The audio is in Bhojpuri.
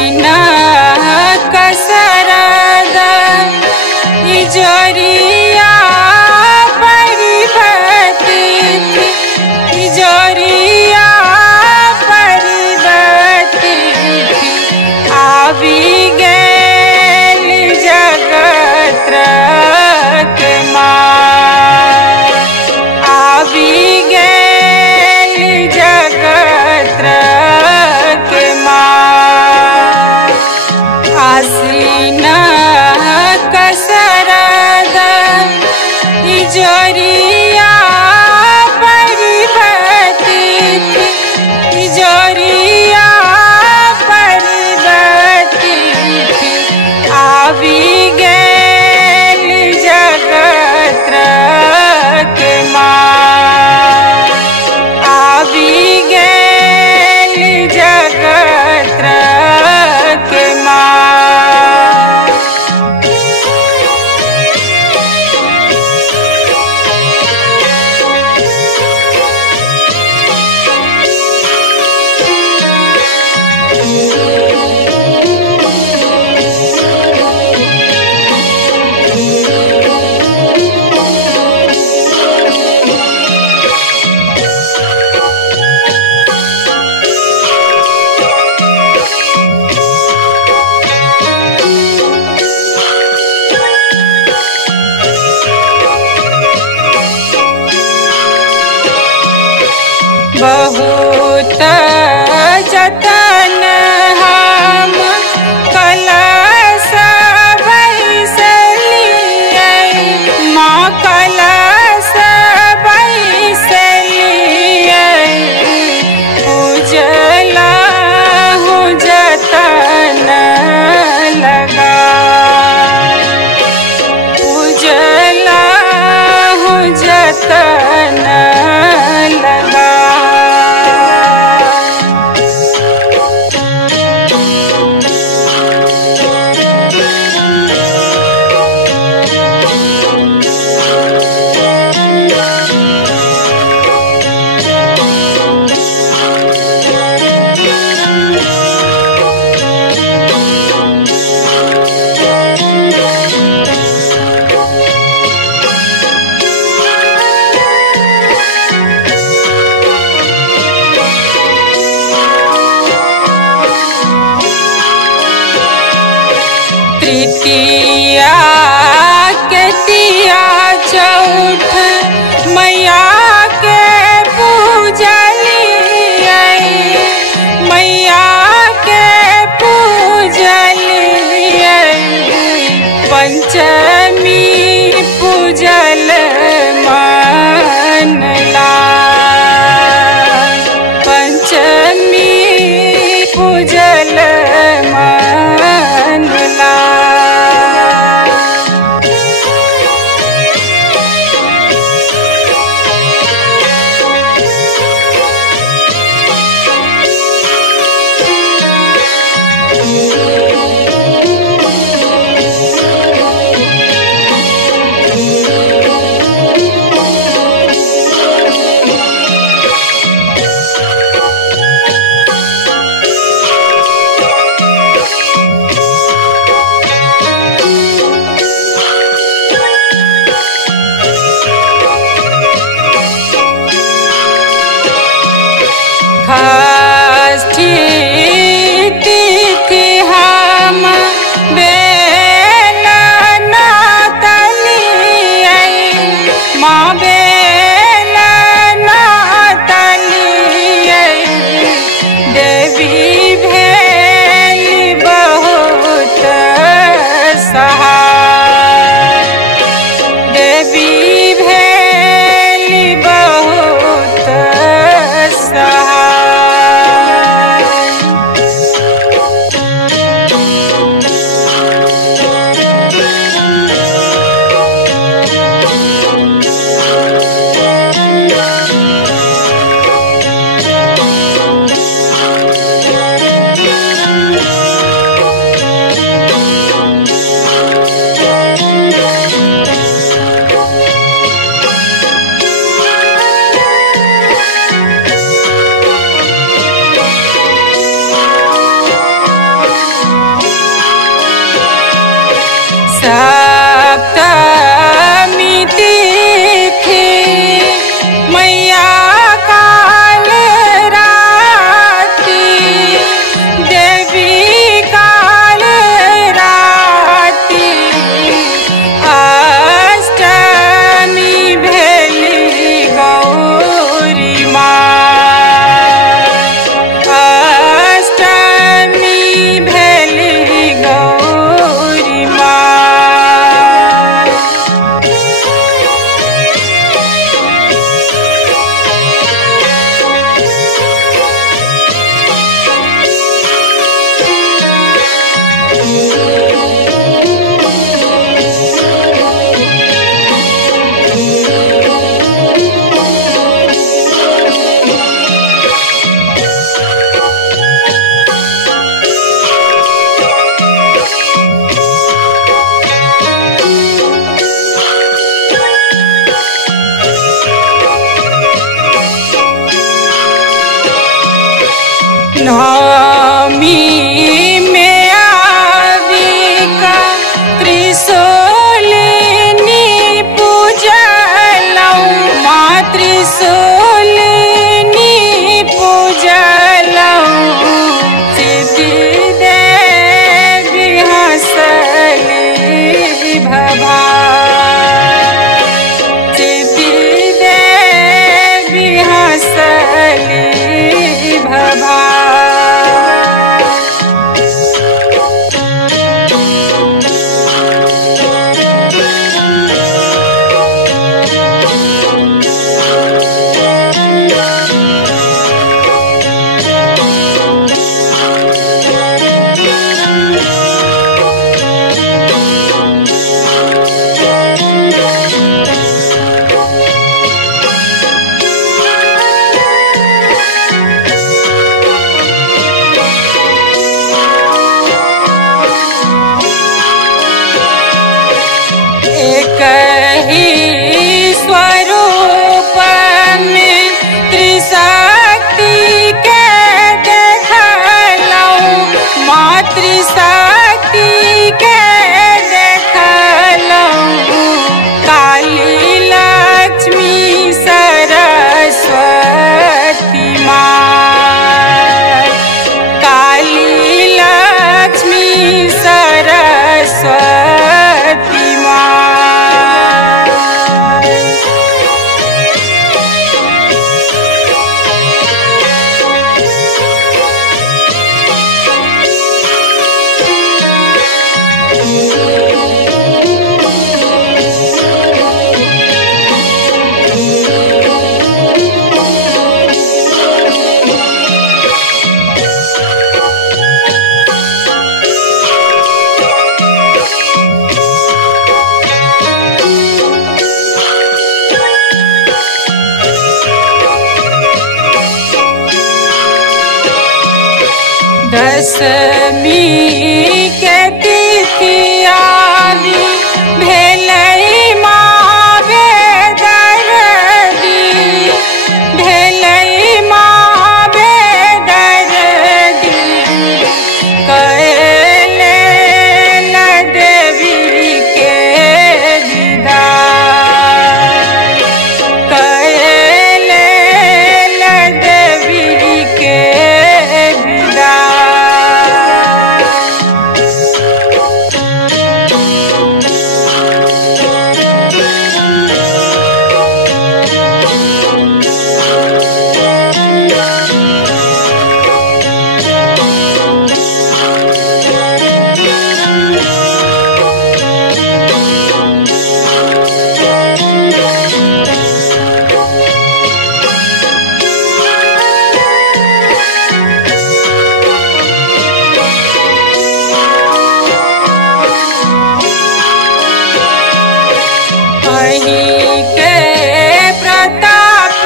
आसीना कसरद इजोरिया परिबती इजोरिया परिबती आवी गेल जगत के माँ आवी गेल जगत के माँ आसीना कसरद इजोरिया परिबती इजोरिया परिबती आवी गेल जगत के माँ आवी गेल जगत के माँ। बहुत जतन हम कलश बैसलियै माँ कलश बैसलियै उजला हूँ जतन लगा उजला हूँ जतन लगा। तृतीया के तिया चौठ मैया के पूजलियै मैया के पूजलियै पंचमी पूजल मनला पंचमी पूजल मनला। नवमी में आविका त्रिशूलिनी पूजलौ माँ त्रिशूलिनी पूजलौ सिद्धि देवी हंसली भवानी सिद्धि देवी हंसली भवानी। कही स्वरूप में त्रिशक्ति के देखलौ माँ त्रिशक्ति के देखलौ काली लक्ष्मी सरस्वती माँ काली लक्ष्मी सरस्वती माँ। दशमी के तिथिया भेलै माँ बेदर्दी भेलै माँ बेदर्दी कहले देवी के विदाई कहले देवी के विदाई। अहीं के प्रताप